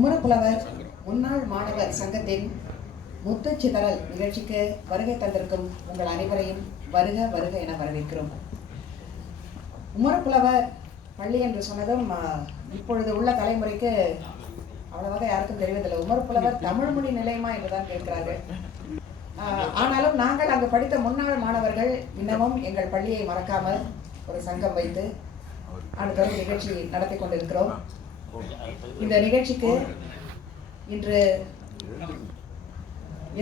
உமரப்புலவர் முன்னாள் மாணவர் சங்கத்தின் முத்துச்சிதறல் நிகழ்ச்சிக்கு வருகை தந்திருக்கும் உங்கள் அனைவரையும் வருக வருக என வரவேற்கிறோம். உமரப்புலவர் பள்ளி என்று சொன்னதும் இப்பொழுது உள்ள தலைமுறைக்கு அவ்வளவாக யாருக்கும் தெரிவதில்லை. உமரப்புலவர் தமிழ் மொழி நிலையமா என்றுதான் கேட்கிறார்கள். ஆனாலும் நாங்கள் அங்கு படித்த முன்னாள் மாணவர்கள் இன்னமும் எங்கள் பள்ளியை மறக்காமல் ஒரு சங்கம் வைத்து அடுத்தடுத்த நிகழ்ச்சி நடத்தி கொண்டிருக்கிறோம். இந்த நிகழ்ச்சிக்கு இன்று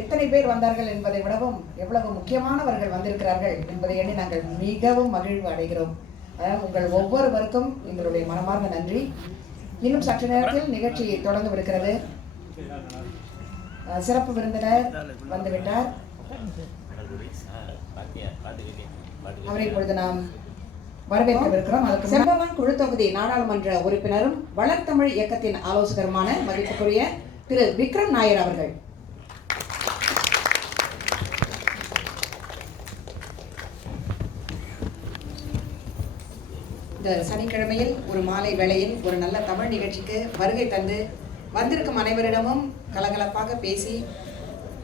எத்தனை பேர் வந்தார்கள் என்பதை விடவும் எவ்வளவு முக்கியமானவர்கள் வந்திருக்கிறார்கள் என்பதை எண்ணி நாங்கள் மிகவும் மகிழ்வு அடைகிறோம். அதாவது உங்கள் ஒவ்வொருவருக்கும் எங்களுடைய மனமார்ந்த நன்றி. இன்னும் சற்று நேரத்தில் நிகழ்ச்சி தொடங்கவிருக்கிறது. சிறப்பு விருந்தினர் வந்துவிட்டார். அவரை இப்பொழுது நாம் வரவேற்கவிருக்கிறோம். அதற்கு செம்பவன் குழு தொகுதி நாடாளுமன்ற உறுப்பினரும் வளர்த்தமிழ் இயக்கத்தின் ஆலோசகருமான மதிப்புக்குரிய திரு விக்ரம் நாயர் அவர்கள். இந்த சனிக்கிழமையில் ஒரு மாலை வேளையில் ஒரு நல்ல தமிழ் நிகழ்ச்சிக்கு வருகை தந்து வந்திருக்கும் அனைவரிடமும் கலகலப்பாக பேசி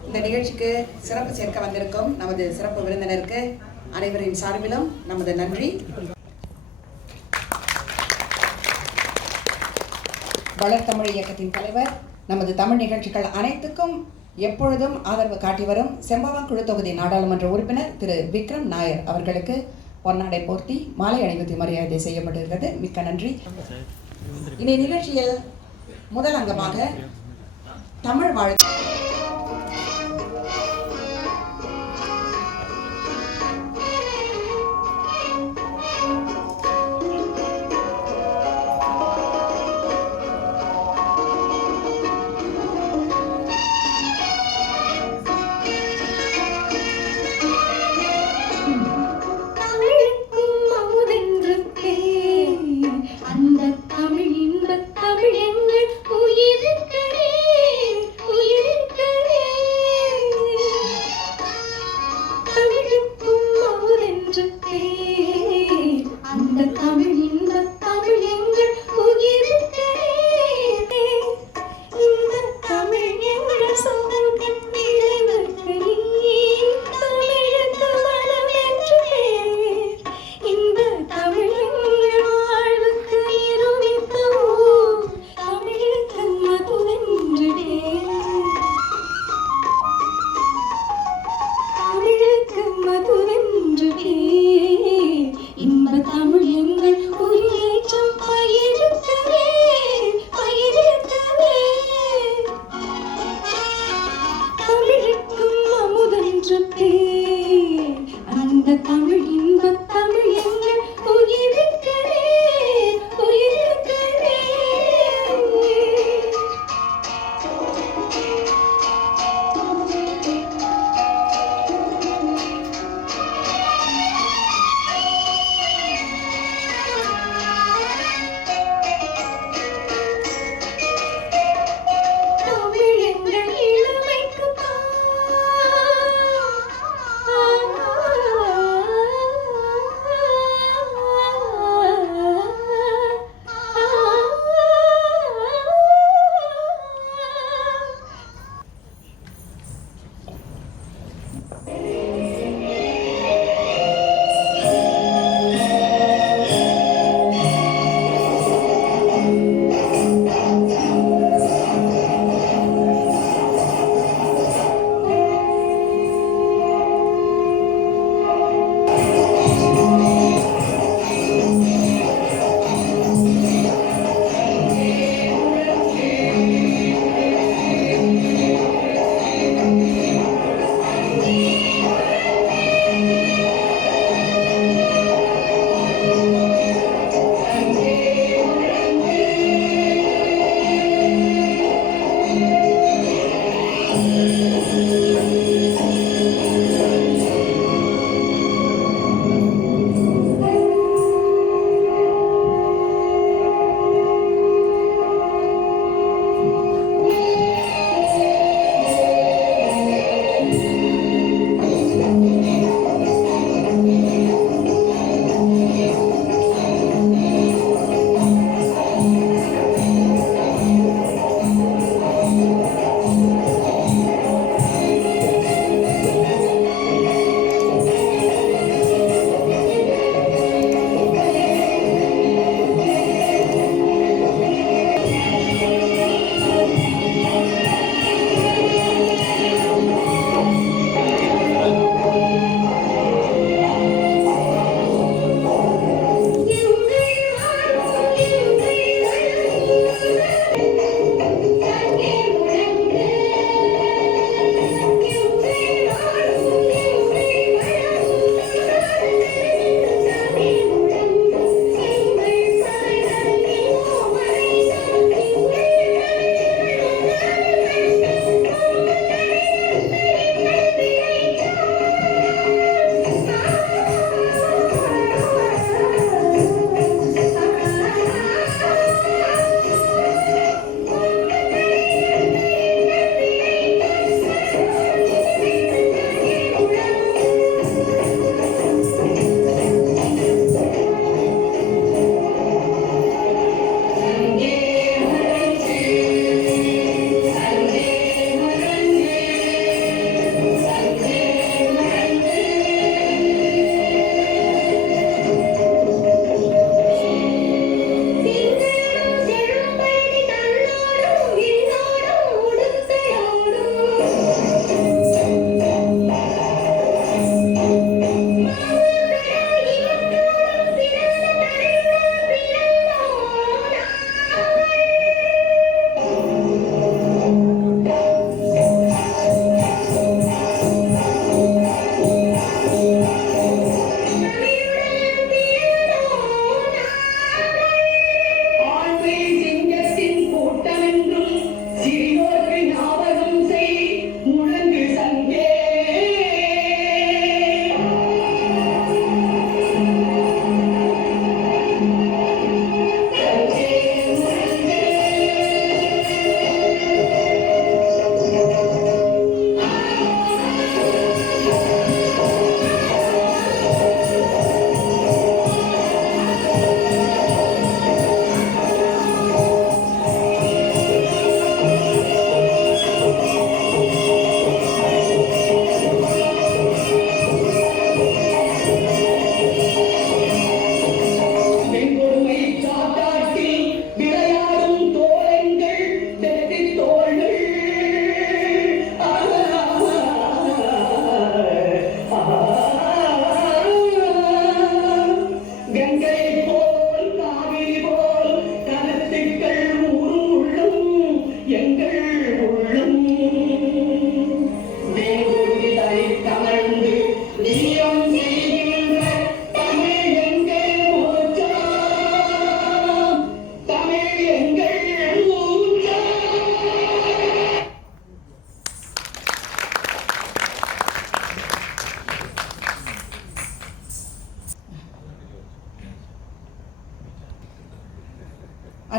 இந்த நிகழ்ச்சிக்கு சிறப்பு சேர்க்க வந்திருக்கும் நமது சிறப்பு விருந்தினருக்கு அனைவரின் சார்பிலும் நமது நன்றி. வளர்த்தமிழ் இயக்கத்தின் தலைவர், நமது தமிழ் நிகழ்ச்சிகள் அனைத்துக்கும் எப்பொழுதும் ஆதரவு காட்டி வரும் செம்பவன் குழு தொகுதி நாடாளுமன்ற உறுப்பினர் திரு விக்ரம் நாயர் அவர்களுக்கு பொன்னாடை போர்த்தி மாலை அணிவித்து மரியாதை செய்யப்பட்டிருக்கிறது. மிக்க நன்றி. இந்த நிகழ்ச்சியில் முதல் அங்கமாக தமிழ் வாழ்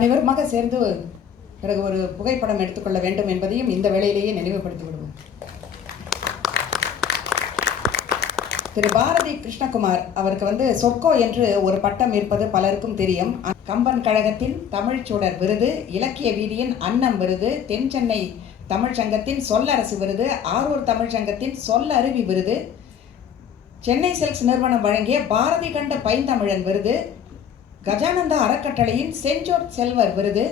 அனைவருமாக சேர்ந்து பிறகு ஒரு புகைப்படம் எடுத்துக்கொள்ள வேண்டும் என்பதையும் இந்த வேளையிலேயே நினைவுபடுத்தி விடுவோம். திரு பாரதி கிருஷ்ணகுமார் அவருக்கு சொர்க்கோ என்று ஒரு பட்டம் இருப்பது பலருக்கும் தெரியும். கம்பன் கழகத்தின் தமிழ் சுடர் விருது, இலக்கிய வீதியின் அன்னம் விருது, தென் சென்னை தமிழ் சங்கத்தின் சொல்லரசு விருது, ஆரூர் தமிழ் சங்கத்தின் சொல்லருவி விருது, சென்னை சில்க்ஸ் நிறுவனம் வழங்கிய பாரதி கண்ட பைந்தமிழன் விருது, கஜானந்தா அறக்கட்டளையின் செஞ்சோர் செல்வர் விருது,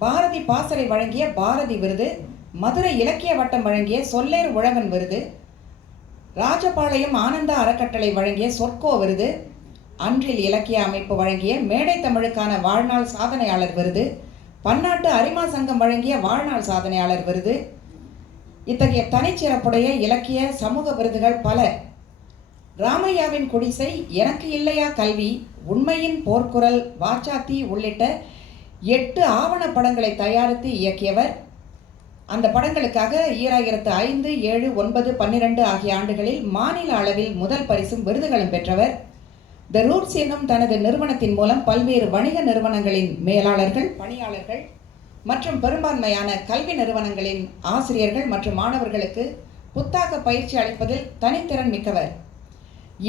பாரதி பாசறை வழங்கிய பாரதி விருது, மதுரை இலக்கிய வட்டம் வழங்கிய சொல்லேர் உழவன் விருது, ராஜபாளையம் ஆனந்தா அறக்கட்டளை வழங்கிய சொர்க்கோ விருது, அன்றில் இலக்கிய அமைப்பு வழங்கிய மேடை தமிழுக்கான வாழ்நாள் சாதனையாளர் விருது, பன்னாட்டு அரிமா சங்கம் வழங்கிய வாழ்நாள் சாதனையாளர் விருது, இத்தகைய தனிச்சிறப்புடைய இலக்கிய சமூக விருதுகள் பல. ராமையாவின் குடிசை, எனக்கு இல்லையா கல்வி, உண்மையின் போர்க்குரல், வாச்சாத்தி உள்ளிட்ட 8 ஆவண படங்களை தயாரித்து இயக்கியவர். அந்த படங்களுக்காக 2005, 7, 9, 12 ஆகிய ஆண்டுகளில் மாநில அளவில் முதல் பரிசும் விருதுகளும் பெற்றவர். த ரூட்ஸ் என்னும் தனது நிறுவனத்தின் மூலம் பல்வேறு வணிக நிறுவனங்களின் மேலாளர்கள், பணியாளர்கள் மற்றும் பெரும்பான்மையான கல்வி நிறுவனங்களின் ஆசிரியர்கள் மற்றும் மாணவர்களுக்கு புத்தாக்க பயிற்சி அளிப்பதில் தனித்திறன் மிக்கவர்.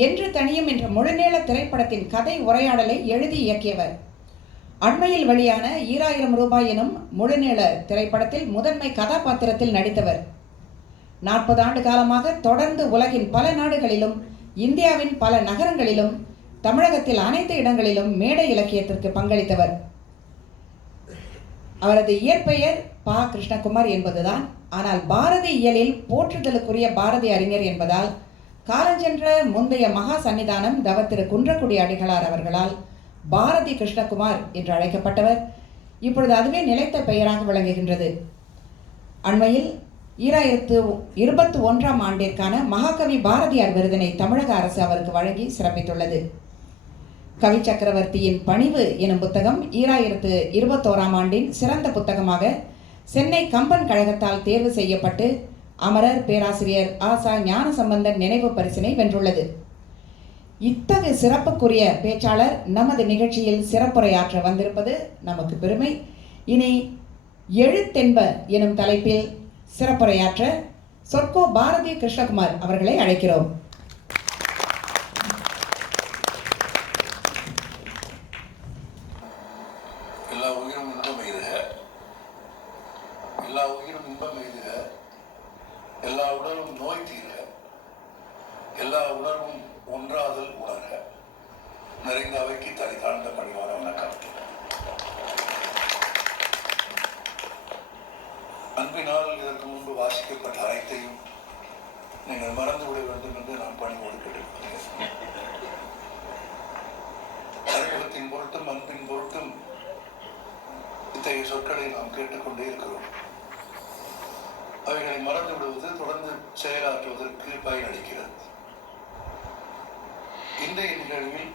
என்று தனியும் என்ற முழுநீள திரைப்படத்தின் கதை உரையாடலை எழுதி இயக்கியவர். அண்மையில் வெளியான 2000 ரூபாய் எனும் முழுநீள திரைப்படத்தில் முதன்மை கதாபாத்திரத்தில் நடித்தவர். 40 ஆண்டு காலமாக தொடர்ந்து உலகின் பல நாடுகளிலும், இந்தியாவின் பல நகரங்களிலும், தமிழகத்தில் அனைத்து இடங்களிலும் மேடை இலக்கியத்திற்கு பங்களித்தவர். அவரது இயற்பெயர் பா. கிருஷ்ணகுமார் என்பதுதான். ஆனால் பாரதி இயலில் போற்றுதலுக்குரிய பாரதி அறிஞர் என்பதால் காலஞ்சென்ற முந்தைய மகா சன்னிதானம் தவத்திரு குன்றக்குடி அடிகளார் அவர்களால் பாரதி கிருஷ்ணகுமார் என்று அழைக்கப்பட்டவர். இப்பொழுது அதுவே நிலைத்த பெயராக விளங்குகின்றது. அண்மையில் 2021ஆம் ஆண்டிற்கான மகாகவி பாரதியார் விருதினை தமிழக அரசு அவருக்கு வழங்கி சிறப்பித்துள்ளது. கவி சக்கரவர்த்தியின் பணிவு எனும் புத்தகம் 2021ஆம் ஆண்டின் சிறந்த புத்தகமாக சென்னை கம்பன் கழகத்தால் தேர்வு செய்யப்பட்டு அமரர் பேராசிரியர் ஆசா ஞானசம்பந்தன் நினைவு பரிசினை வென்றுள்ளது. இத்தகைய சிறப்புக்குரிய பேச்சாளர் நமது நிகழ்ச்சியில் சிறப்புரையாற்ற வந்திருப்பது நமக்கு பெருமை. இனி எழுத்தென்ப எனும் தலைப்பில் சிறப்புரையாற்ற சொர்க்கோ பாரதி கிருஷ்ணகுமார் அவர்களை அழைக்கிறோம். எல்லா உயிரும் இன்பம் எய்துக, எல்லா உயிரும் இன்பம் எய்துக, எல்லா உடலும் நோய் தீர்க, எல்லா உணர்வும் ஒன்றாதல் உணர்க. நிறைந்த அவைக்கு தனி தாழ்ந்த பணிவான வணக்கம். அன்பினால் இதற்கு முன்பு வாசிக்கப்பட்ட அனைத்தையும் நீங்கள் மறந்துவிட வேண்டும் என்று நான் பணிவோடு கேட்டிருக்கிறேன். அறிமுகத்தின் பொருட்டும் அன்பின் பொருட்டும் இத்தகைய சொற்களை நாம் கேட்டுக்கொண்டே இருக்கிறோம். அவைகளை மறந்து விடுவது தொடர்ந்து செயலாற்றுவதற்கு பயனளிக்கிறது. இன்றைய நிகழ்வில்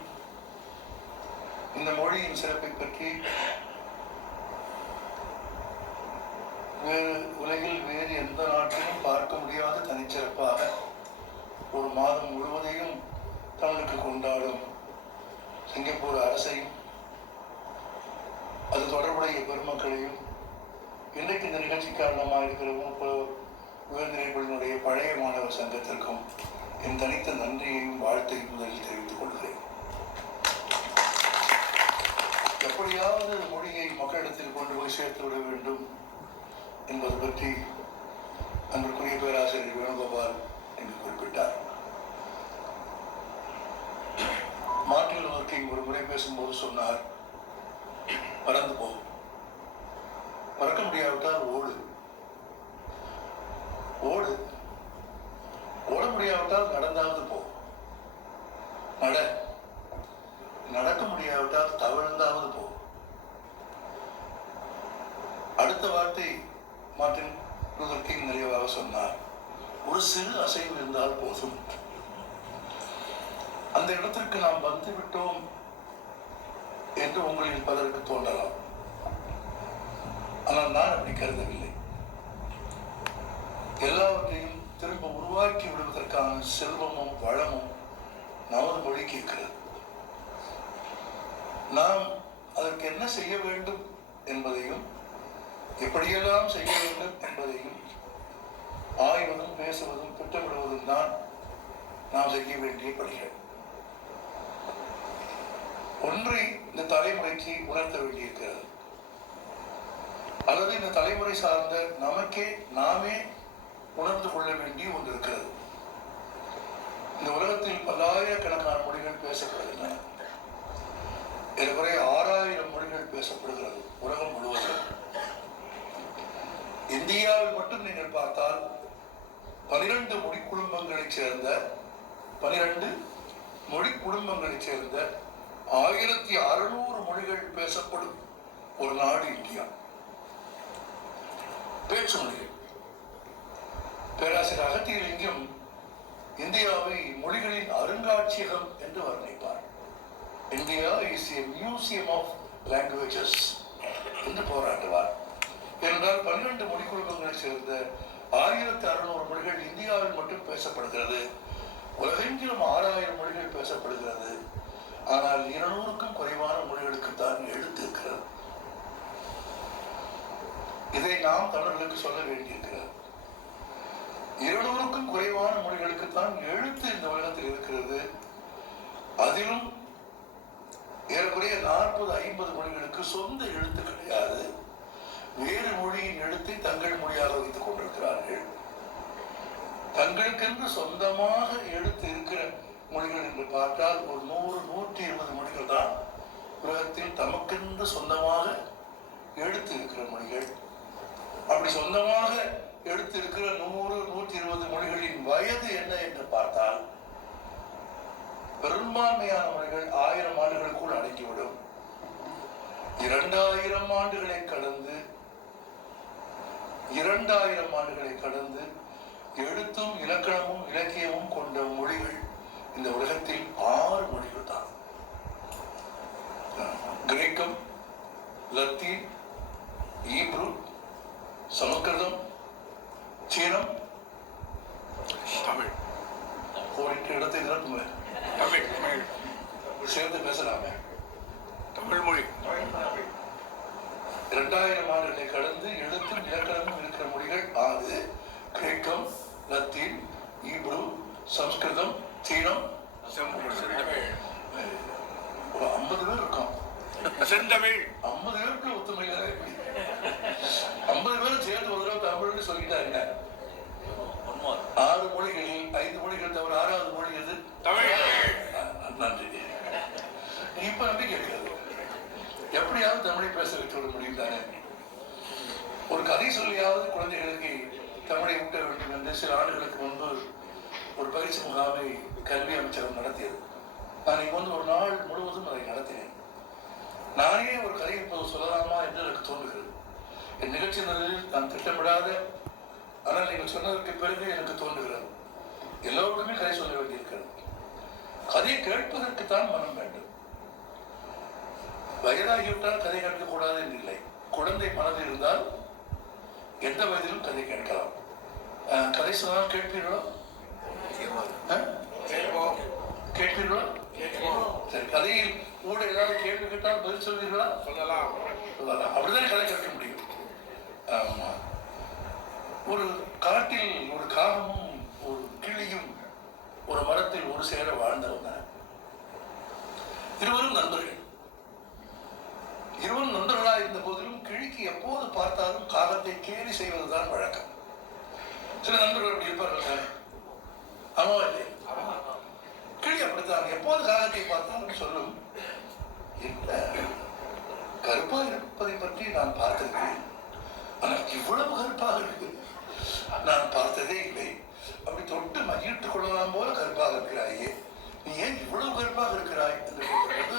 இந்த மொழியின் சிறப்பை பற்றி உலகில் வேறு எந்த நாட்டிலும் பார்க்க முடியாத தனிச்சிறப்பாக ஒரு மாதம் முழுவதையும் தமிழுக்கு கொண்டாடும் சிங்கப்பூர் அரசையும் அது தொடர்புடைய பெருமக்களையும், இன்றைக்கு இந்த நிகழ்ச்சி காரணமாக இருக்கிற உயர்நிலைப்பள்ளியினுடைய பழைய மாணவர் சங்கத்திற்கும் என் தனித்த நன்றியையும் வாழ்த்தையும் முதலில் தெரிவித்துக் கொள்கிறேன். எப்படியாவது மொழியை மக்களிடத்தில் கொண்டு போய் சேர்த்து விட வேண்டும் என்பது பற்றி அன்றைக்குரிய பேராசிரியர் வேணுகோபால் என்று குறிப்பிட்டார். மார்ட்டின் லூதர் கிங் ஒரு முறை பேசும்போது சொன்னார், பறந்து போ, பறக்க முடியாவிட்டால் ஓடு, ஓடு, ஓட முடியாவிட்டால் நடந்தாவது போ, நட, நடக்க முடியாவிட்டால் தவழ்ந்தாவது போ. அடுத்த வார்த்தை மார்ட்டின் லூதர் கிங் நிறைவாக சொன்னார், ஒரு சிறு அசைவு இருந்தால் போதும். அந்த இடத்திற்கு நாம் வந்து விட்டோம் என்று உங்களில் பலருக்கு தோன்றலாம். ஆனால் நான் அப்படி கருதவில்லை. எல்லாவற்றையும் திரும்ப உருவாக்கி விடுவதற்கான செல்வமும் வளமும் நமது மொழிக்கு இருக்கிறது. நாம் அதற்கு என்ன செய்ய வேண்டும் என்பதையும் எப்படியெல்லாம் செய்ய வேண்டும் என்பதையும் ஆய்வதும் பேசுவதும் திட்டமிடுவதும் தான் நாம் செய்ய வேண்டிய பணிகள். ஒன்றை இந்த தலைமுறைக்கு உணர்த்த வேண்டியிருக்கிறது, அல்லது இந்த தலைமுறை சார்ந்த நமக்கே நாமே உணர்ந்து கொள்ள வேண்டிய ஒன்று இருக்கிறது. இந்த உலகத்தில் பல்லாயிரக்கணக்கான மொழிகள் பேசப்படுகின்றன. ஏறக்குறைய 6000 மொழிகள் பேசப்படுகிறது உலகம் முழுவதும். இந்தியாவில் மட்டும் நீங்கள் பார்த்தால் 12 மொழி குடும்பங்களைச் சேர்ந்த 1600 மொழிகள் பேசப்படும் ஒரு நாடு இந்தியா. பேச்சு மொழிகள். பேராசிரியர் அகத்தியலிங்கம் இந்தியாவை மொழிகளின் அருங்காட்சியகம் என்று வர்ணிப்பார். India is a museum of languages என்று போராட்டுவார். ஏனென்றால் 12 மொழி குழுமங்களைச் சேர்ந்த 1600 மொழிகள் இந்தியாவில் மட்டும் பேசப்படுகிறது. உலகெங்கிலும் 6000 மொழிகள் பேசப்படுகிறது. ஆனால் 200க்கும் குறைவான மொழிகளுக்குத்தான் எழுத்து இருக்கிறது. இதை நாம் தமிழர்களுக்கு சொல்ல வேண்டியிருக்கிறது. 200க்கும் குறைவான மொழிகளுக்குத்தான் எழுத்து இந்த உலகத்தில் இருக்கிறது. அதிலும் ஏறக்குறைய 40-50 மொழிகளுக்கு சொந்த எழுத்து கிடையாது. வேறு மொழியின் எழுத்தை தங்கள் மொழியாக வைத்துக் கொண்டிருக்கிறார்கள். தங்களுக்கென்று சொந்தமாக எழுத்து இருக்கிற மொழிகள் என்று பார்த்தால் ஒரு 100-120 மொழிகள் தான் உலகத்தில் தமக்கென்று சொந்தமாக எழுத்து இருக்கிற மொழிகள். அப்படி சொந்தமாக எழுத்து இருக்கிற 100-120 மொழிகளின் வயது என்ன என்று பார்த்தால் பெரும்பான்மையான மொழிகள் 1000 ஆண்டுகளுக்குள் அடங்கிவிடும். 2000 ஆண்டுகளை கடந்து எழுத்தும் இலக்கணமும் இலக்கியமும் கொண்ட மொழிகள் இந்த உலகத்தில் 6 மொழிகள் தான். கிரேக்கம், லத்தீன், ஈப்ரு, சமஸ்கிருதம், சீனம், தமிழ். ஓரிட்டு இடத்தை நிரப்புங்க. தமிழ் சேர்ந்து பேசலாமே. தமிழ் மொழி 2000 ஆண்டுகளை கடந்து எழுத்தும் இலக்கணமும் இருக்கிற மொழிகள் 6. கிரேக்கம், லத்தீன், ஈப்ரு, சமஸ்கிருதம், சீனம். ஒரு 50 பேர் இருக்கோம். செந்தமிழ் 50 பேருக்கு ஒத்துமையில 50 பேரும் சேர்ந்து ஒரு தடவை தமிழ்னு சொல்லிட்டாங்க. 6 மொழிகளில் 5 மொழிகள் தவிர 6வது மொழி எது? தமிழ். நன்றி. இப்ப நம்பிக்கை இருக்கிறது. எப்படியாவது தமிழை பேச வைத்து விட முடியும் தானே. ஒரு கதை சொல்லியாவது குழந்தைகளுக்கு தமிழை ஊட்ட வேண்டும் என்று சில ஆண்டுகளுக்கு முன்பு ஒரு பயிற்சி முகாமை கல்வி அமைச்சகம் நடத்தியது. நான் இங்க வந்து ஒரு நாள் முழுவதும் அதை நடத்தினேன். நானே ஒரு கதை இப்போது சொல்லலாமா என்று எனக்கு தோன்றுகிறது. என் நிகழ்ச்சி நிலையில் நான் திட்டமிடாத, ஆனால் நீங்கள் சொன்னதற்கு பிறகு எனக்கு தோன்றுகிறது எல்லோருக்குமே கதை சொல்ல வேண்டியிருக்கிறது. கதை கேட்பதற்குத்தான் மனம் வேண்டும். வயதாகிவிட்டால் கதை கேட்கக்கூடாது என்று இல்லை. குழந்தை மனதில் இருந்தால் எந்த வயதிலும் கதை கேட்கலாம். கதை சொன்னால் கேட்பீர்களோ? கேட்பீர்களோ? சரி, கதையில் கூட ஏதாவது கேள்வி கேட்டால் பதில் சொல்வீர்களா? சொல்லலாம். அப்படிதான் கதை கேட்க முடியும். ஆமா. ஒரு காட்டில் ஒரு காகமும் ஒரு கிளியும் ஒரு மரத்தில் ஒரு சேர வாழ்ந்தவங்க. இருவரும் நண்பர்கள். இருவரும் நண்பர்களாக இருந்த போதிலும் கிழிக்கு எப்போது பார்த்தாலும் காகத்தை கேலி செய்வதுதான் வழக்கம். சில நண்பர்கள் அப்படி இருப்பார்கள். ஆமாவா இல்லையா? கிளி அப்படித்தான். எப்போது காகத்தை பார்த்தாலும் சொல்லும், என்ன கருப்பா இருப்பதை பற்றி நான் பார்த்திருக்கிறேன், ஆனால் இவ்வளவு கருப்பாக இருக்கு நான் பார்த்ததே இல்லை. அப்படி தொட்டு மகிழ்ந்து கொள்ளலாம் போல கருப்பாக இருக்கிறாயே, நீ ஏன் இவ்வளவு கருப்பாக இருக்கிறாய் என்று கேட்டபோது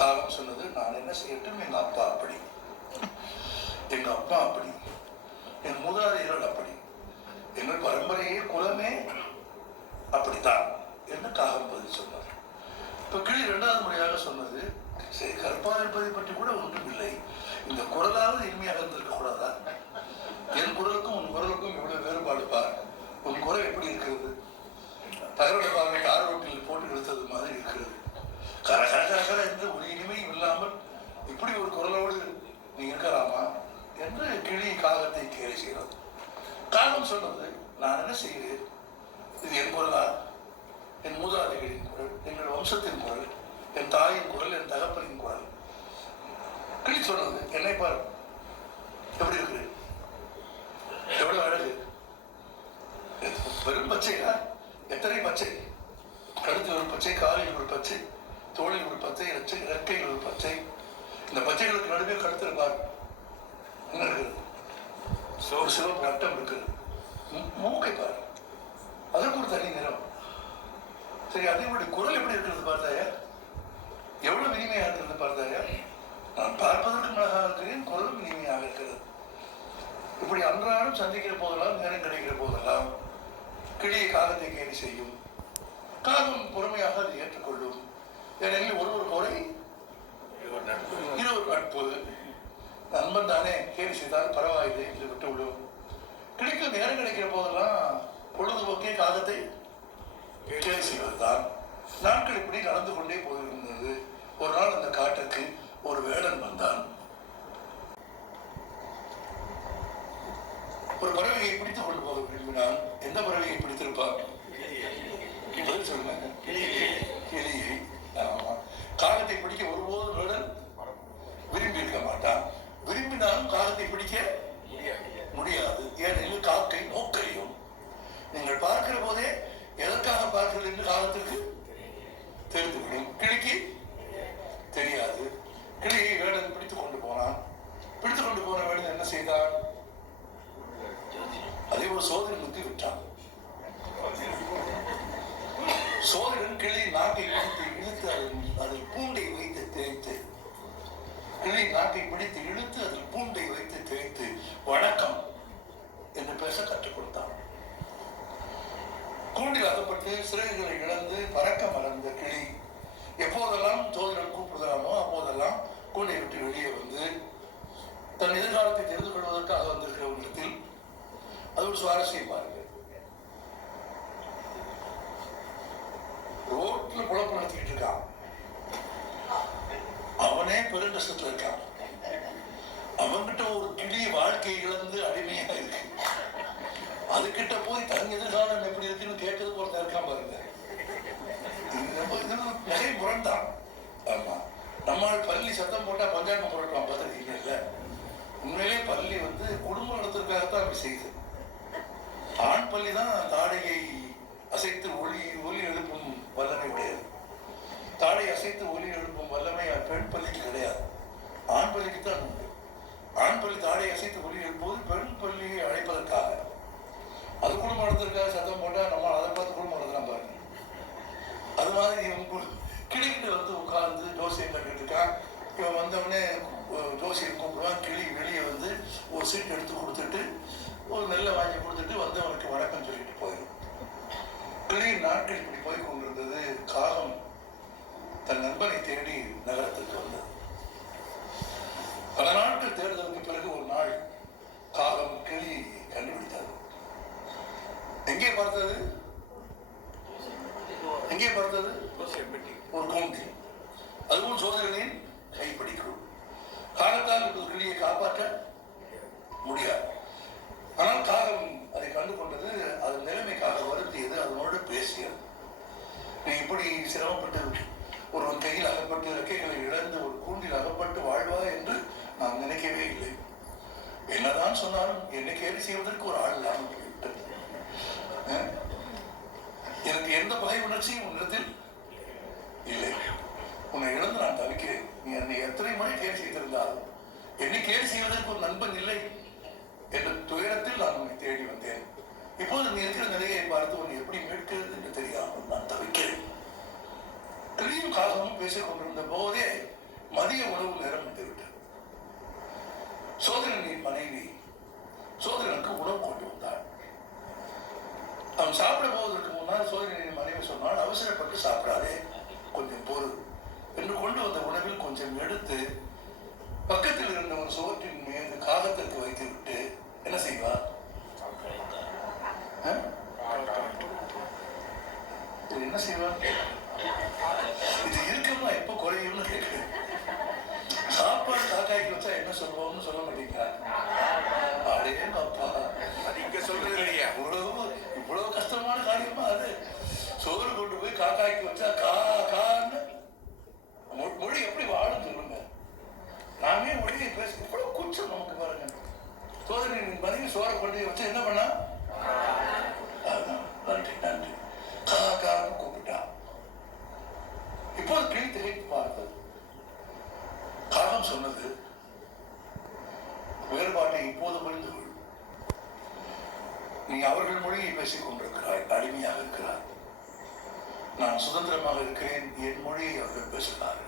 காகம் சொன்னது, நான் என்ன செய்யட்டும், எங்க அப்பா அப்படி, எங்க அப்பா அப்படி, என் மூதாதையர்கள் அப்படி, எங்கள் பரம்பரையே குலமே அப்படித்தான் என்று காகம் பதில் சொன்னார். இப்ப கிளி 2வது முறையாக சொன்னது, சரி கருப்பாக இருப்பதை பற்றி கூட ஒன்றும் இல்லை, இந்த குரலாவது இனிமையாக இருந்திருக்க கூடாதா? என் குரலுக்கும் உன் குரலுக்கும் இவ்வளவு வேறுபாடு பார். உன் குரல் எப்படி இருக்கிறது? தகவல் தார் ரோட்டில் போட்டு எடுத்தது மாதிரி இருக்கிறது. கரகர என்று ஒரு இனிமையும் இல்லாமல் இப்படி ஒரு குரலோடு நீ இருக்கலாம். காகம் சொன்னது, நான் என்ன செய்கிறேன், இது என் குரலா, என் மூதாதைகளின் குரல், எங்கள் வம்சத்தின் குரல், என் தாயின் குரல், என் தகப்பனின் குரல். கிளி சொன்னது, என்னை பாரு, எப்படி இருக்கு, எவ்வளவு அழகு, வெறும் பச்சையா, எத்தனை பச்சை, கழுத்தில் ஒரு பச்சை, காலில் ஒரு பச்சை, தோளில் ஒரு பச்சை, இறக்கையில் ஒரு பச்சை. இந்த பச்சைகளுக்கு நடுவே கழுத்தில் பாரு என்ன இருக்குது, ஒரு சிவப்பு வட்டம் இருக்குது. மூக்கை பாரு, அதற்கு ஒரு தனி நிறம். சரி, அதே மாதிரி குரல் எப்படி இருக்கிறது பார்த்தாயா, எவ்வளவு இனிமையாக இருக்கிறது பார்த்தாயா. நான் பார்ப்பதற்கு அழகாக இருக்கிறேன், குரலும் இனிமையாக இருக்கிறது. இப்படி அன்றாடம் சந்திக்கிற போதெல்லாம், நேரம் கிடைக்கிற போதெல்லாம் கிளியை காகத்தை கேலி செய்யும். காகம் பொறுமையாக அதை ஏற்றுக்கொள்ளும். ஏனெனில் ஒருவர் குறை இருவர் நட்பு. நண்பன் தானே, கேலி செய்தால் பரவாயில்லை என்று விட்டு விடும். கிளிக்கு நேரம் கிடைக்கிற போதெல்லாம் பொழுதுபோக்கே காகத்தை கேலி செய்வதுதான். நாட்கள் இப்படி நடந்து கொண்டே போயிருந்தது. ஒரு நாள் அந்த காட்டுக்கு ஒரு வேடன் வந்தான். ஒரு பறவையை பிடித்துக் கொண்டு போக விரும்பினான். எந்த பறவையை பிடித்திருப்பான்? சொல்லுங்க. கிளியை. காகத்தை பிடிக்க ஒருபோதும் வேடன் விரும்பி இருக்க மாட்டான். விரும்பினாலும் காகத்தை பிடிக்க முடியாது. ஏனெனில் காக்கை நோக்கறியும். நீங்கள் பார்க்கிற போதே எதற்காக பார்க்கிறது என்று காகத்திற்கு தெரிந்துவிடும். கிளிக்கு தெரியாது. கிளியை வேடன் பிடித்துக் கொண்டு போனான். பிடித்துக் கொண்டு போன வேடன் என்ன செய்தான்? அதே ஒரு சோதரனுக்கு விட்டான். சோதரன் கிளி நாக்கை பிடித்து இழுத்து அதில் பூண்டை வைத்து தேய்த்து, கிளி நாக்கை பிடித்து இழுத்து அதில் பூண்டை வைத்து தேய்த்து வணக்கம் என்று பேச கற்றுக் கொடுத்தான். கூண்டில் அகப்பட்டு சிறகுகளை இழந்து பறக்க மறந்த கிளி எப்போதெல்லாம் சோதரன் கூப்பிடுகிறானோ அப்போதெல்லாம் கூண்டை விட்டு வெளியே வந்து தன் எதிர்காலத்தை தெரிந்து கொள்வதற்காக வந்திருக்கிற ஒரு இடத்தில் அது ஒரு சுவாரஸ்யம் பாருங்க. ரோட்ல குழப்பம் நடத்திக்கிட்டு இருக்கான். அவனே பெருங்கஷ்டத்துல இருக்கான். அவன்கிட்ட ஒரு கிளி வாழ்க்கை இழந்து அடிமையா இருக்கு. அதுகிட்ட போய் தன் எதிர்காலம் எப்படி இருக்குன்னு கேட்கறது போல இருக்கான் பாருங்க. நிறைய முரண்தான். ஆமா, நம்மால் பள்ளி சத்தம் போட்டா பஞ்சாங்கம் போடலாம் பார்த்துருக்கீங்கல்ல. உண்மையிலே பள்ளி குடும்ப நடத்துறதுக்காகத்தான் அப்படி செய்யுது. ஆண் பள்ளி தான் தாடையை அசைத்து ஒலி எழுப்பும் வல்லமை உடையது. தாடை அசைத்து ஒலி எழுப்பும் வல்லமை பெண் பள்ளிக்கு கிடையாது, ஆண் பள்ளிக்கு தான் உண்டு. ஆண் பள்ளி தாடை அசைத்து ஒலி எழுப்புவது பெண் பள்ளியை அழைப்பதற்காக. அது குடும்பம் நடத்துறதுக்காக சத்தம் போட்டா நம்ம அதை பார்த்து குடும்பம் நடத்தலாம் பாருங்க. அது மாதிரி கிளிக்கிட்ட உட்கார்ந்து ஜோசியம் கட்டிட்டு இருக்கான். இவன் வந்தவொடனே ஜோசியம் கூப்பிடுவான். கிளி வெளியே ஒரு சீட் எடுத்து கொடுத்துட்டு ஒரு நெல்லை வாங்கி கொடுத்துட்டு வந்தவனுக்கு வணக்கம் சொல்லிட்டு போயிடும். கிளியின் நாட்கள் இப்படி போய் கொண்டிருந்தது. காகம் தன் நண்பனை தேடி நகரத்திற்கு வந்தது. பல நாட்கள் தேடுதலுக்கு பிறகு ஒரு நாள் காகம் கிளி கண்டுபிடித்தது. எங்கே பார்த்தது? ஒரு கூண்டி. அதுவும் சோதரனின் கைப்பிடிக்கும். காகத்தால் ஒரு கிளியை காப்பாற்ற முடியாது. ஆனால் காகம் அதை கண்டு கொண்டது. அது நிலைமைக்காக வருத்தியது, அதனோடு பேசியது. நீ இப்படி சிரமப்பட்டு ஒருவன் கையில் அகப்பட்டு இறக்கைகளை இழந்து ஒரு கூண்டில் அகப்பட்டு வாழ்வா என்று நான் நினைக்கவே இல்லை. என்னதான் சொன்னாலும் என்னை கேள்வி செய்வதற்கு ஒரு ஆள் இல்லாமல் போய்விட்டது. எனக்கு எந்த பகை உணர்ச்சியும் உன்னிடத்தில் இல்லை. உன்னை இழந்து நான் தவிக்கிறேன். நீ என்னை எத்தனை முறை கேள்வி செய்திருந்தாலும் என்னை கேள்வி செய்வதற்கு ஒரு நண்பன் இல்லை என்ற துயரத்தில் நான் உன்னை தேடி வந்தேன். இப்போது நீ இருக்கிற நிலையை பார்த்து உன்னை எப்படி மீட்கிறது என்று தெரியாமல் நான் தவிக்கிறேன். கிளியும் காகமும் பேசிக் கொண்டிருந்த போதே மதிய உணவு நேரம் வந்துவிட்டது. சோதரனின் மனைவி சோதரனுக்கு உணவு கொண்டு வந்தாள். அவன் சாப்பிட போவதற்கு முன்னால் சோதரனின் மனைவி சொன்னால், அவசரப்பட்டு சாப்பிடாதே, கொஞ்சம் பொறு என்று கொண்டு வந்த உணவில் கொஞ்சம் எடுத்து பக்கத்தில் இருந்த ஒரு சுவற்றின் மீது காகத்திற்கு வைத்து விட்டு என்ன செய்வார்? என்ன செய்வார்? இது இருக்குமா எப்ப குறையும்னு கேட்கிறேன். சாப்பாடு காக்காய்க்கு வச்சா என்ன சொல்லுவோம்னு சொல்ல மாட்டீங்களா? அடே அப்பா, அது இங்க சொல்றது என்ன பண்ணா? நன்றி நன்றி காக்கான்னு கூப்பிட்டான். இப்போது கிளி திகைத்து பார்த்தது. காகம் சொன்னது, வேறுபாட்டை இப்போது புரிந்து கொள். நீ அவர்கள் மொழியை பேசிக் கொண்டிருக்கிறாய், அடிமையாக இருக்கிறாய். நான் சுதந்திரமாக இருக்கிறேன், என் மொழியை அவர்கள் பேசுகிறார்கள்.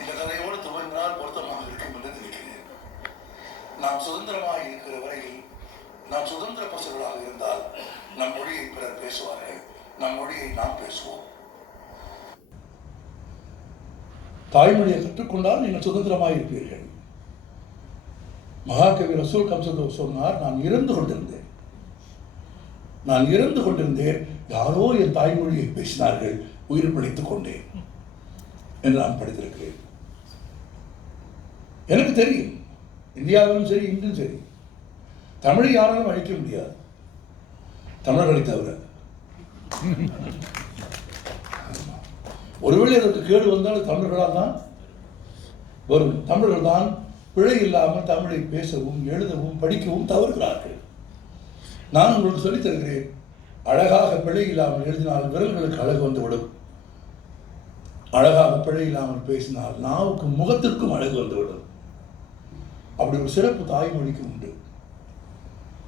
இந்த கதையோடு துவங்கினால் பொருத்தமாக இருக்கும் என்று நினைக்கிறேன். நாம் சுதந்திரமாக இருக்கிற வரையில், நாம் சுதந்திர பசுகளாக இருந்தால் நம் மொழியை பிறர் பேசுவார்கள், நம் மொழியை நாம் பேசுவோம். தாய்மொழியை கற்றுக்கொண்டால் நீங்கள் சுதந்திரமாக இருப்பீர்கள். மகாகவி ரசூல் கம்சதேவ் சொன்னார், நான் இறந்து கொண்டிருந்தேன், யாரோ என் தாய்மொழியை பேசினார்கள், உயிர் பிழைத்துக் கொண்டேன் என்று நான் படித்திருக்கிறேன். எனக்கு தெரியும், இந்தியாவிலும் சரி இன்றும் சரி, தமிழை யாராலும் அழிக்க முடியாது, தமிழர்களை தவிர. ஒருவேளை அதற்கு கேடு வந்தால் தமிழர்களால் தான் வரும். தமிழர்கள் தான் பிழை இல்லாமல் தமிழை பேசவும் எழுதவும் படிக்கவும் தவறுகிறார்கள். நான் உங்களுக்கு சொல்லித் தருகிறேன், அழகாக பிழை இல்லாமல் எழுதினால் விரல்களுக்கு அழகு வந்துவிடும், அழகாக பிழை இல்லாமல் பேசினால் நாவுக்கும் முகத்திற்கும் அழகு வந்துவிடும். அப்படி ஒரு சிறப்பு தாய்மொழிக்கு உண்டு.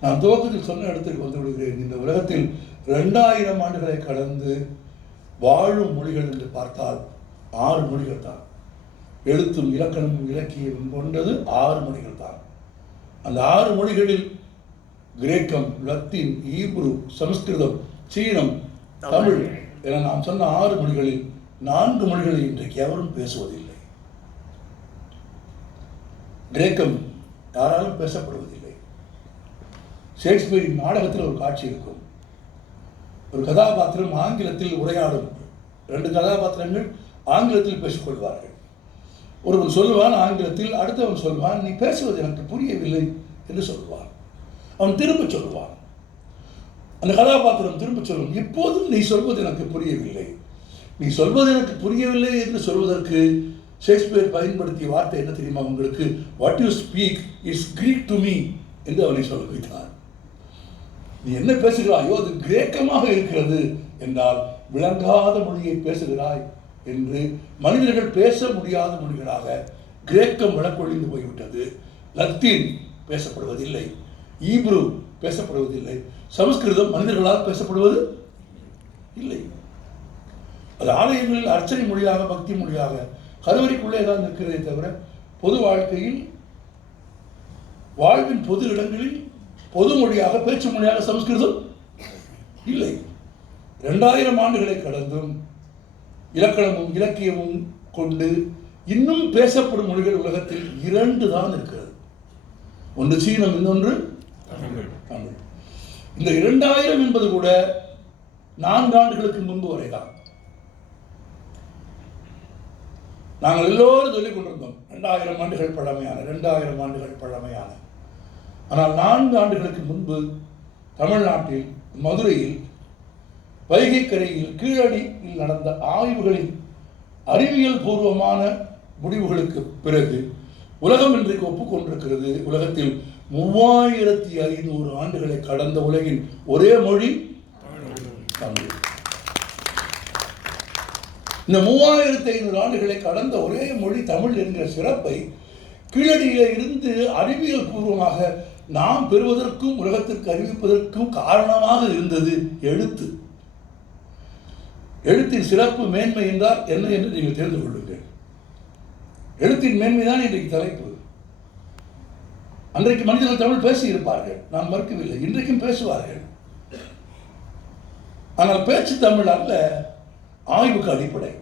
நான் துவக்கத்தில் சொன்ன இடத்துக்கு வந்து விடுகிறேன். இந்த உலகத்தில் 2000 ஆண்டுகளை கடந்து வாழும் மொழிகள் என்று பார்த்தால் 6 மொழிகள் தான். எழுத்தும் இலக்கணமும் இலக்கியமும் கொண்டது 6 மொழிகள் தான். அந்த 6 மொழிகளில் கிரேக்கம், லத்தீன், ஈப்ரு, சமஸ்கிருதம், சீனம், தமிழ் என நாம் சொன்ன 6 மொழிகளில் 4 மொழிகளை இன்றைக்கு எவரும் பேசுவதில்லை. கிரேக்கம் யாராலும் பேசப்படுவதில்லை. ஷேக்ஸ்பியரின் நாடகத்தில் ஒரு காட்சி இருக்கும். ஒரு கதாபாத்திரம் ஆங்கிலத்தில் உரையாடும். 2 கதாபாத்திரங்கள் ஆங்கிலத்தில் பேசிக்கொள்வார்கள். ஒருவன் சொல்லுவான் ஆங்கிலத்தில், அடுத்தவன் சொல்வான், நீ பேசுவது எனக்கு புரியவில்லை என்று சொல்வான். அவன் திரும்ப சொல்லுவான். அந்த கதாபாத்திரம் திரும்ப சொல்லும், இப்போதும் நீ சொல்வது எனக்கு புரியவில்லை. நீ சொல்வது எனக்கு புரியவில்லை என்று சொல்வதற்கு ஷேக்ஸ்பியர் பயன்படுத்திய வார்த்தை என்ன தெரியுமா உங்களுக்கு? What you speak is Greek to me என்று அவனை சொல்ல வைத்தார். நீ என்ன பேசுகிறாயோ அது கிரேக்கமாக இருக்கிறது என்றால் விளங்காத மொழியை பேசுகிறாய் என்று. மனிதர்கள் பேச முடியாத மொழிகளாக கிரேக்கம் வழக்கொழிந்து போய்விட்டது. லத்தீன் பேசப்படுவதில்லை, ஈப்ரு பேசப்படுவதில்லை, சமஸ்கிருதம் மனிதர்களால் பேசப்படுவது இல்லை. அது ஆலயங்களில் அர்ச்சனை மொழியாக, பக்தி மொழியாக, கருவறைக்குள்ளே தான் இருக்கிறதே தவிர பொது வாழ்க்கையில், வாழ்வின் பொது இடங்களில் பொது மொழியாக, பேச்சு மொழியாக சமஸ்கிருதம் இல்லை. 2000 ஆண்டுகளை கடந்தும் இலக்கணமும் இலக்கியமும் கொண்டு இன்னும் பேசப்படும் மொழிகள் உலகத்தில் 2 தான் இருக்கிறது. ஒன்று சீனம், இன்னொன்று தமிழ். இந்த 2000 என்பது கூட 4 ஆண்டுகளுக்கு முன்பு வரைதான். நாங்கள் எல்லோரும் சொல்லிக் கொண்டிருந்தோம் 2000 ஆண்டுகள் பழமையான, 2000 ஆண்டுகள் பழமையான. ஆனால் 4 ஆண்டுகளுக்கு முன்பு தமிழ்நாட்டில் மதுரையில் வைகைக்கரையில் கீழடியில் நடந்த ஆய்வுகளின் அறிவியல் பூர்வமான முடிவுகளுக்கு பிறகு உலகம் இன்றைக்கு ஒப்புக்கொண்டிருக்கிறது, உலகத்தில் 3500 ஆண்டுகளை கடந்த உலகின் ஒரே மொழி தமிழ். இந்த 3500 ஆண்டுகளை கடந்த ஒரே மொழி தமிழ் என்கிற சிறப்பை கீழடியில இருந்து அறிவியல் பூர்வமாக நாம் பெறுவதற்கும் உலகத்திற்கு அறிவிப்பதற்கும் காரணமாக இருந்தது எழுத்து. எழுத்தின் சிறப்பு மேன்மை என்றால் என்ன என்று நீங்கள் தெரிந்து கொள்ளுங்கள். எழுத்தின் மேன்மைதான் இன்றைக்கு தலைப்பு. அன்றைக்கு மனிதர்கள் தமிழ் பேசி இருப்பார்கள், நான் மறுக்கவில்லை, இன்றைக்கும் பேசுவார்கள். ஆனால் பேச்சு தமிழ் அல்ல, ஆய்வுக்கு அடிப்படை,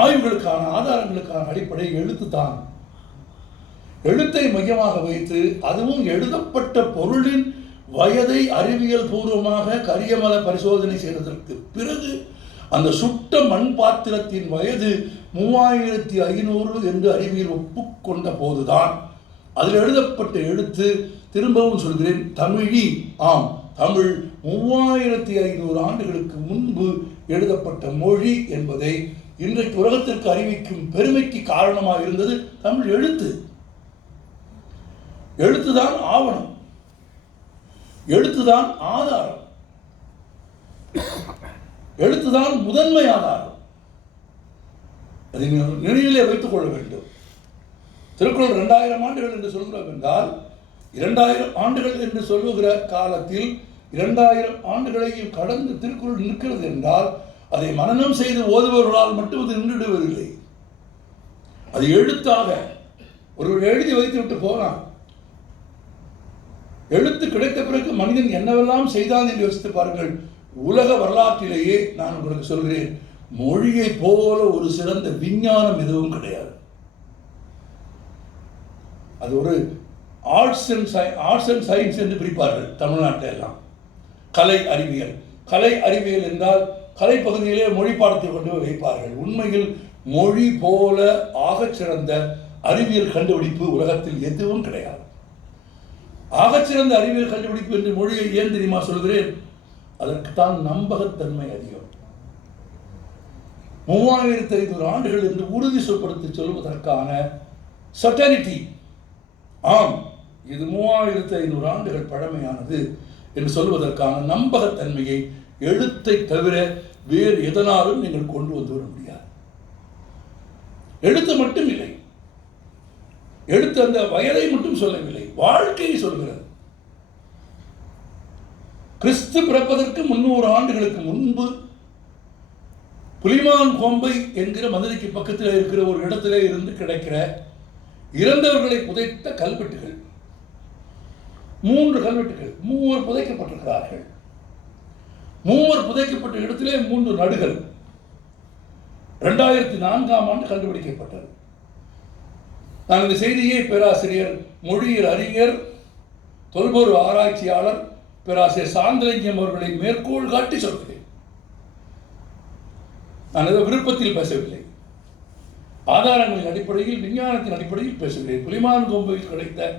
ஆய்வுகளுக்கான ஆதாரங்களுக்கான அடிப்படை எழுத்து தான். எழுத்தை மையமாக வைத்து, அதுவும் எழுதப்பட்ட பொருளின் வயதை அறிவியல் பூர்வமாக கரியமல பரிசோதனை செய்வதற்கு பிறகு அந்த சுட்ட மண் பாத்திரத்தின் வயது 3500 என்று அறிவியல் ஒப்புக்கொண்ட போதுதான் அதில் எழுதப்பட்ட எழுத்து, திரும்பவும் சொல்கிறேன், தமிழி. ஆம், தமிழ் 3500 ஆண்டுகளுக்கு முன்பு எழுதப்பட்ட மொழி என்பதை இன்றைக்கு உலகத்திற்கு அறிவிக்கும் பெருமைக்கு காரணமாக இருந்தது தமிழ் எழுத்து. எழுத்துதான் ஆவணம், எழுத்துதான் ஆதாரம், எழுத்துதான் முதன்மை ஆதாரம். அதை நினைவிலே வைத்துக் கொள்ள வேண்டும். திருக்குறள் 2000 ஆண்டுகள் என்று சொல்கிறோம் என்றால் 2000 ஆண்டுகள் என்று சொல்லுகிற காலத்தில் 2000 ஆண்டுகளையும் கடந்து திருக்குறள் நிற்கிறது என்றால் அதை மனனம் செய்து ஓதுபவர்களால் மட்டும் அது நின்றுடுவதில்லை. அது எழுத்தாக ஒருவர் எழுதி வைத்து விட்டு போனான். எழுத்து கிடைத்த பிறகு மனிதன் என்னவெல்லாம் செய்தான் என்று யோசித்து பாருங்கள். உலக வரலாற்றிலேயே நான் உங்களுக்கு சொல்கிறேன், மொழியை போல ஒரு சிறந்த விஞ்ஞானம் எதுவும் கிடையாது. அது ஒரு ஆர்ட்ஸ் அண்ட் சயின்ஸ் என்று பிரிப்பார்கள் தமிழ்நாட்டில் எல்லாம். கலை அறிவியல், கலை அறிவியல் என்றால் கலை பகுதியிலே மொழி பாடத்தை கொண்டு வைப்பார்கள். உண்மையில் மொழி போல ஆகச்சிறந்த அறிவியல் கண்டுபிடிப்பு உலகத்தில் எதுவும் கிடையாது. ஆகச்சிறந்த அறிவியல் கண்டுபிடிப்பு என்று மொழியை ஏன் தெரியுமா சொல்கிறேன்? அதற்குத்தான் நம்பகத்தன்மை அதிகம். 3500 ஆண்டுகள் என்று உறுதி சொல்படுத்தி சொல்வதற்கான சர்டனிட்டி, ஆம் இது 3500 ஆண்டுகள் பழமையானது என்று சொல்வதற்கான நம்பகத்தன்மையை எழுத்தை தவிர வேறு எதனாலும் நீங்கள் கொண்டு வந்து வர முடியாது. எழுத்து மட்டும் இல்லை, எழுத்து அந்த வயதை மட்டும் சொல்லவில்லை, வாழ்க்கையை சொல்கிறது. கிறிஸ்து பிறப்பதற்கு 300 ஆண்டுகளுக்கு முன்பு புலிமான் கோம்பை என்கிற மதுரைக்கு பக்கத்தில் இருக்கிற ஒரு இடத்திலே இருந்து கிடைக்கிற இறந்தவர்களை புதைத்த கல்வெட்டுகள், 3 கல்வெட்டுகள், 3 புதைக்கப்பட்டிருக்கிறார்கள். 3 புதைக்கப்பட்ட இடத்திலே 3 நடுகள் 2004ஆம் ஆண்டு கண்டுபிடிக்கப்பட்டது. நான் இந்த செய்தியை பேராசிரியர், மொழியியல் அறிஞர், தொல்பொருள் ஆராய்ச்சியாளர் பேராசிரியர் சாந்தலிங்கம் அவர்களை மேற்கோள் காட்டி சொல்கிறேன். நான் ஏதோ விருப்பத்தில் பேசவில்லை, ஆதாரங்களின் அடிப்படையில், விஞ்ஞானத்தின் அடிப்படையில் பேசுகிறேன். புலிமான் கோம்பையில் கிடைத்த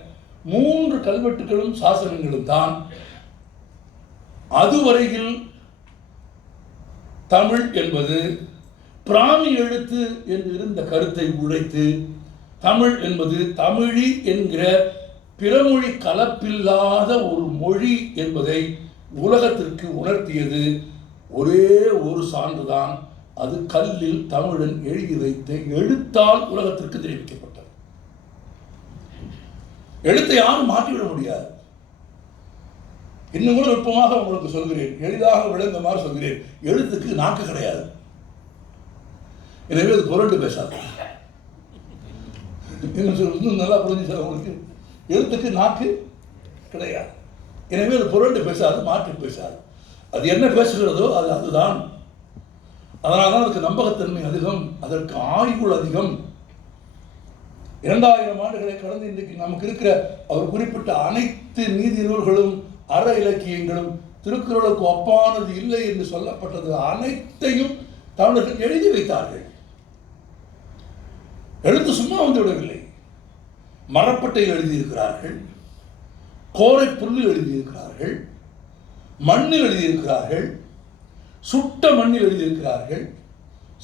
3 கல்வெட்டுகளும் சாசனங்களும் தான் அதுவரையில் தமிழ் என்பது பிராமி எழுத்து என்று இருந்த கருத்தை உழைத்து தமிழ் என்பது தமிழி என்கிற பிறமொழி கலப்பில்லாத ஒரு மொழி என்பதை உலகத்திற்கு உணர்த்தியது ஒரே ஒரு சான்றுதான். அது கல்லில் தமிழன் எழுதி வைத்த எழுத்தால் உலகத்திற்கு தெரிவிக்கப்பட்டது. எழுத்தை யாரும் மாற்றிவிட முடியாது. இன்னும் கூட நுட்பமாக உங்களுக்கு சொல்கிறேன், எளிதாக விளங்குமாறு சொல்கிறேன். எழுத்துக்கு நாக்கு கிடையாது, எனவே அது புரண்டு பேசாது. இன்னும் நல்லா புரிஞ்சு உங்களுக்கு, எழுத்துக்கு நாக்கு கிடையாது, எனவே அது புரண்டு பேசாது, மாற்றி பேசாது. அது என்ன பேசுகிறதோ அது அதுதான். அதனால தான் அதுக்கு நம்பகத்தன்மை அதிகம், அதற்கு ஆய்வுகள் அதிகம். 2000 ஆண்டுகளை கடந்து இன்றைக்கு நமக்கு இருக்கிற அவர் குறிப்பிட்ட அனைத்து நீதி நூல்களும் அற இலக்கியங்களும் திருக்குறளுக்கு ஒப்பானது இல்லை என்று சொல்லப்பட்டது அனைத்தையும் தமிழர்கள் எழுதி வைத்தார்கள். எழுத்து சும்மா வந்து விடவில்லை. மரப்பட்டையில் எழுதியிருக்கிறார்கள், கோரை புல்லில் எழுதியிருக்கிறார்கள், மண்ணில் எழுதியிருக்கிறார்கள், சுட்ட மண்ணில் எழுதியிருக்கிறார்கள்,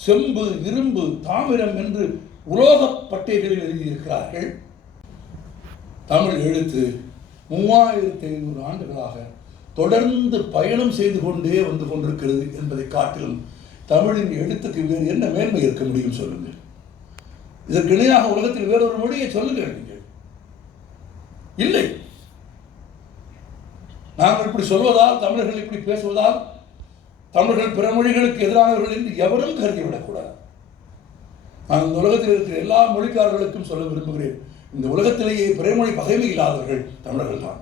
செம்பு, இரும்பு, தாமிரம் என்று உலோகப் பட்டைகளில் எழுதியிருக்கிறார்கள். தமிழ் எழுத்து 3500 ஆண்டுகளாக தொடர்ந்து பயணம் செய்து கொண்டே வந்து கொண்டிருக்கிறது என்பதை காட்டிலும் தமிழின் எழுத்துக்கு வேறு என்ன மேன்மை இருக்க முடியும் சொல்லுங்கள்? இதற்கு இணையாக உலகத்தில் வேறொரு மொழியை சொல்லுங்கள் நீங்கள். இல்லை. நாங்கள் இப்படி சொல்வதால், தமிழர்கள் இப்படி பேசுவதால் தமிழர்கள் பிற மொழிகளுக்கு எதிரானவர்கள் என்று எவரும் கருதிவிடக்கூடாது. நான் இந்த உலகத்தில் இருக்கிற எல்லா மொழிக்காரர்களுக்கும் சொல்ல விரும்புகிறேன், இந்த உலகத்திலேயே பிறமொழி பகைமை இல்லாதவர்கள் தமிழர்கள் தான்.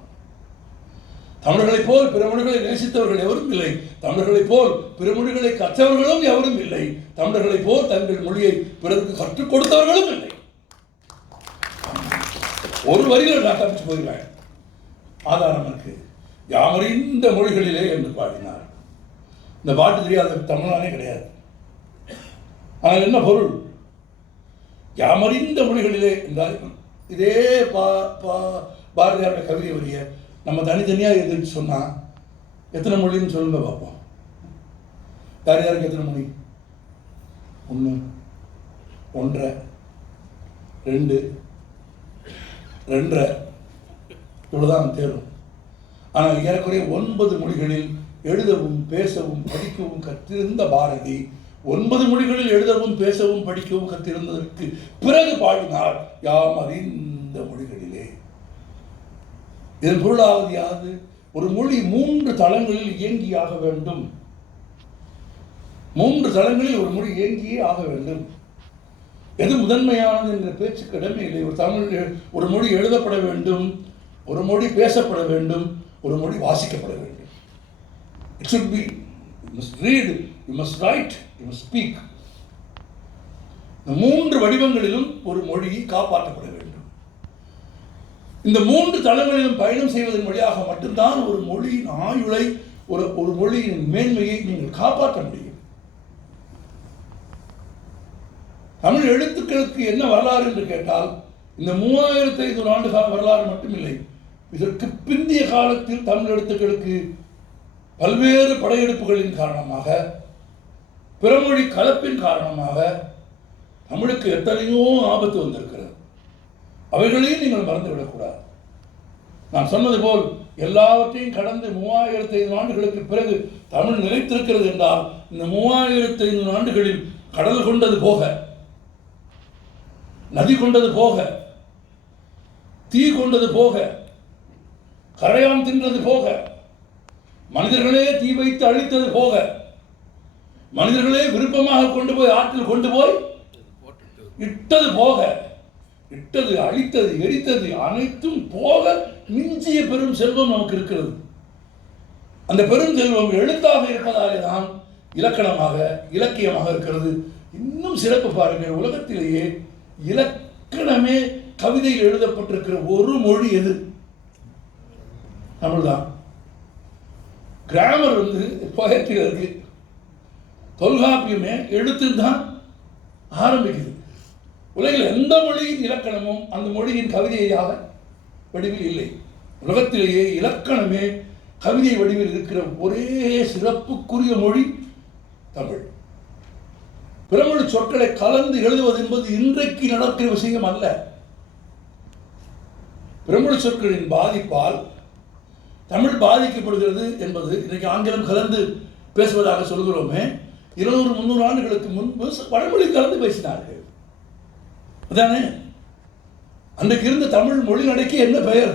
தமிழர்களைப் போல் பிற மொழிகளை நேசித்தவர்கள் எவரும் இல்லை. தமிழர்களைப் போல் பிற மொழிகளை கற்றவர்களும் எவரும் இல்லை. தமிழர்களைப் போல் தங்கள் மொழியை பிறருக்கு கற்றுக் கொடுத்தவர்களும் இல்லை. ஒரு வரியில் நான் தப்பிச்சு போயிருவேன். ஆதாரம் இருக்கு. யாமறிந்த மொழிகளிலே என்று பாடினார். இந்த பாட்டு தெரியாத தமிழானே கிடையாது. ஆனால் என்ன பொருள்? யாமறிந்த மொழிகளிலே என்றால் இதே பாரதியாருடைய கவிதை வரிய நம்ம தனித்தனியாக எதுன்னு சொன்னால் எத்தனை மொழின்னு சொல்லுங்க பார்ப்போம். யார் யாருக்கு எத்தனை மொழி? 1, 1.5, 2, 2.5 இவ்வளோதான் தேரும். ஆனால் ஏறக்குறைய 9 மொழிகளில் எழுதவும் பேசவும் படிக்கவும் கற்றிருந்த பாரதி 9 மொழிகளில் எழுதவும் பேசவும் படிக்கவும் கற்றிருந்ததற்கு பிறகு பாடினார் யாம் அறிந்த மொழிகளிலே. இதன் பொருளாவது யாது? ஒரு மொழி 3 தளங்களில் இயங்கியாக வேண்டும். 3 தளங்களில் ஒரு மொழி இயங்கியே ஆக வேண்டும். எது முதன்மையானது என்ற பேச்சுக்கு இடமே இல்லை. ஒரு மொழி எழுதப்பட வேண்டும், ஒரு மொழி பேசப்பட வேண்டும், ஒரு மொழி வாசிக்கப்பட வேண்டும். It should be, you must read, you must write, you must speak. இந்த 3 வடிவங்களிலும் ஒரு மொழி காப்பாற்றப்பட வேண்டும். இந்த 3 தளங்களிலும் பயணம் செய்வதன் வழியாக மட்டும்தான் ஒரு மொழியின் ஆயுளை, ஒரு மொழியின் மேன்மையை நீங்கள் காப்பாற்ற முடியும். தமிழ் எழுத்துக்களுக்கு என்ன வரலாறு என்று கேட்டால், இந்த 3500 ஆண்டு கால வரலாறு மட்டுமில்லை. இதற்கு பிந்திய காலத்தில் தமிழ் எழுத்துக்களுக்கு பல்வேறு படையெடுப்புகளின் காரணமாக, பிறமொழி கலப்பின் காரணமாக தமிழுக்கு எத்தனையோ ஆபத்து வந்திருக்கிறது. அவைகளையும் நீங்கள் மறந்துவிடக்கூடாது. நான் சொன்னது போல் எல்லாவற்றையும் கடந்து 3500 ஆண்டுகளுக்கு பிறகு தமிழ் நிலைத்திருக்கிறது என்றால், இந்த 3500 ஆண்டுகளில் கடல் கொண்டது போக, நதி கொண்டது போக, தீ கொண்டது போக, கரையான் தின்றது போக, மனிதர்களே தீ வைத்து அழித்தது போக, மனிதர்களே விருப்பமாக கொண்டு போய் ஆற்றில் கொண்டு போய் இட்டது போக, இட்டது, அழித்தது, எரித்தது அனைத்தும் போக மிஞ்சிய பெரும் செல்வம் நமக்கு இருக்கிறது. அந்த பெரும் செல்வம் எழுத்தாக இருப்பதாலே தான் இலக்கணமாக, இலக்கியமாக இருக்கிறது. இன்னும் சிறப்பு பாருங்கள், உலகத்திலேயே இலக்கணமே கவிதையில் எழுதப்பட்டிருக்கிற ஒரு மொழி எது? தமிழ் தான். கிராமர் போயட்ரி இருக்கு. தொல்காப்பியமே எழுத்து தான் ஆரம்பிக்குது. உலகில் எந்த மொழியின் இலக்கணமும் அந்த மொழியின் கவிதையாக வடிவில் இல்லை. உலகத்திலேயே இலக்கணமே கவிதை வடிவில் இருக்கிற ஒரே சிறப்புக்குரிய மொழி தமிழ். பிறமொழி சொற்களை கலந்து எழுதுவது என்பது இன்றைக்கு நடக்கிற விஷயம் அல்ல. பிறமொழி சொற்களின் பாதிப்பால் தமிழ் பாதிக்கப்படுகிறது என்பது இன்றைக்கு ஆங்கிலம் கலந்து பேசுவதாக சொல்கிறோமே. 200-300 ஆண்டுகளுக்கு முன்பு வடமொழி கலந்து பேசினார்கள். அதானே அன்றைக்கு இருந்த தமிழ் மொழி நடைக்கு என்ன பெயர்?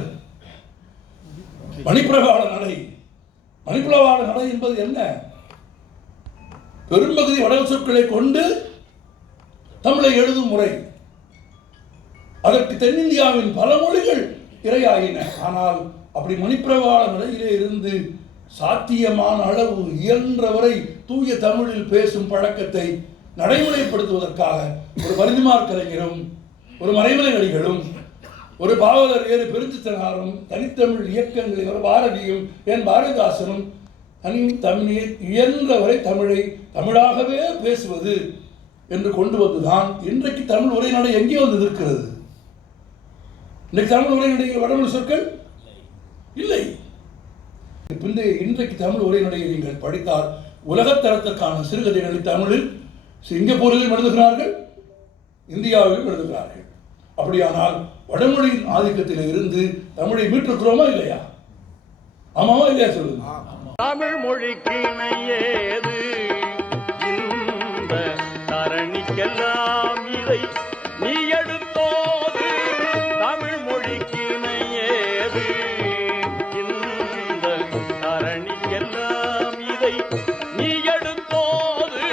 மணிப்பிரவாள நடை. மணிப்பிரவாள நடை என்பது என்ன? பெரும்பகுதி வட சொற்களை கொண்டு தமிழை எழுதும் முறை. அதற்கு தென்னிந்தியாவின் பல மொழிகள் இரையாயின. ஆனால் அப்படி மணிப்பிரவாள நிலையிலே இருந்து சாத்தியமான அளவு இயன்றவரை தூய தமிழில் பேசும் பழக்கத்தை நடைமுறைப்படுத்துவதற்காக ஒரு பரிதிமார் கலைஞரும், ஒரு மறைமலை அடிகளும், ஒரு பாவலர் ஏறு பெருஞ்சித்தனாரும், தனித்தமிழ் இயக்கங்களை ஒரு பாரதியும், என் பாரதிதாசனும் தமிழில் இயன்றவரை தமிழை தமிழாகவே பேசுவது என்று கொண்டு வந்துதான் இன்றைக்கு தமிழ் உரைநடை எங்கே வந்து இருக்கிறது? இன்றைக்கு தமிழ் உரைநடையில் வடமொழி சொற்கள் இல்லை. இன்றைக்கு தமிழ் உரைநடையை நீங்கள் படித்தால் உலகத்தரத்திற்கான சிறுகதைகளை தமிழில் சிங்கப்பூரிலும் எழுதுகிறார்கள், இந்தியாவிலும் எழுதுகிறார்கள். அப்படியானால் வடமொழியின் ஆதிக்கத்தில் இருந்து தமிழை மீட்டிருக்கிறோமா இல்லையா? ஆமாவா இல்லையா சொல்லுங்க. தமிழ் மொழிக்கு இணையேது இந்த தரணிக்கெல்லாம் இதை நீ எடுத்தோது. தமிழ் மொழிக்கு இணையேது இந்த தரணிக்கெல்லாம் இதை நீ எடுத்தோது.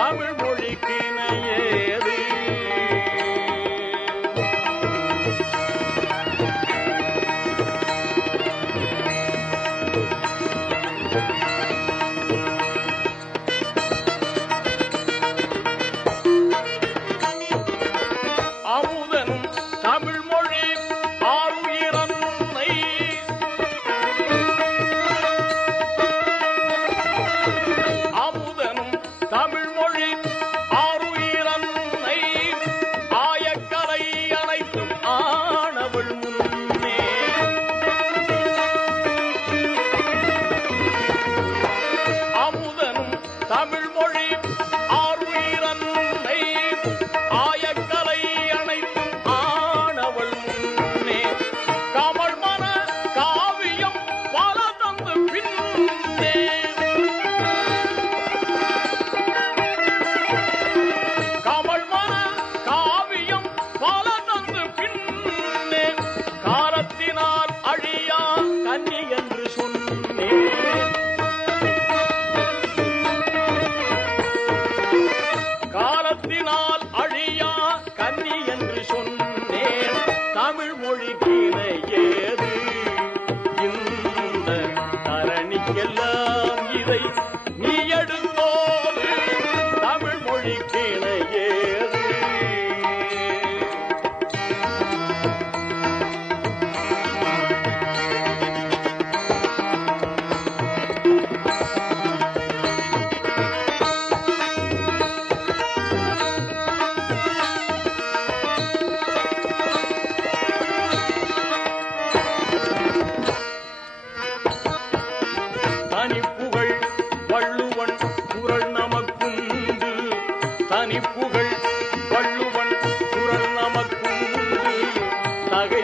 தமிழ் மொழிக்கு இணையேது.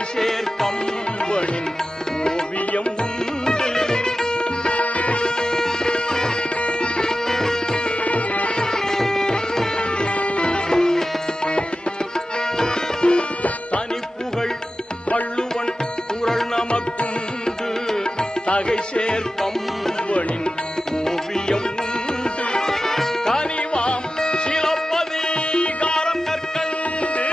தகைசேர் கம்பனின் ஓவியம் உண்டு. தனிப்புகழ் வள்ளுவன் குறள் நமக்குண்டு. தகைசேர் கம்பனின் ஓவியம் உண்டு. கனிவாம் சிலப்பதிகாரம் கற்கண்டு.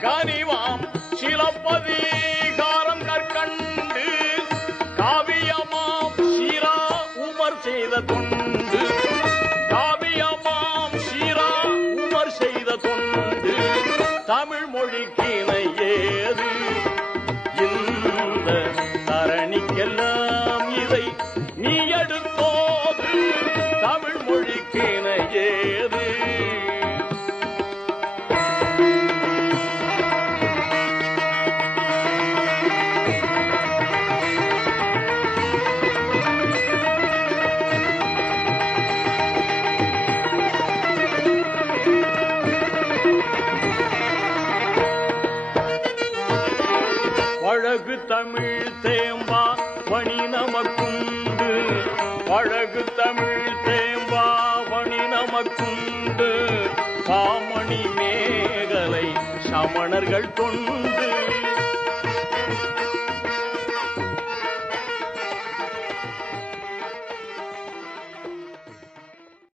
கனிவாம் சிலப்பதிகாரம் கற்கண்டு. காவியமாம் சீரா உமர் செய்த தொண்டு. காவியமாம் சீரா உமர் செய்த தொண்டு. தமிழ் மொழிக்கிணை ஏது இந்த தரணிக்கெல்லாம் இதை நீ எடுத்தோது. தமிழ் மொழிக்கிணை ஏது. பழகு தமிழ் தேம்பா பணி நமக்குண்டு. பழகு தமிழ் தேம்பா பணி நமக்குண்டு. பாமணி மேகலை சமணர்கள் தொண்டு.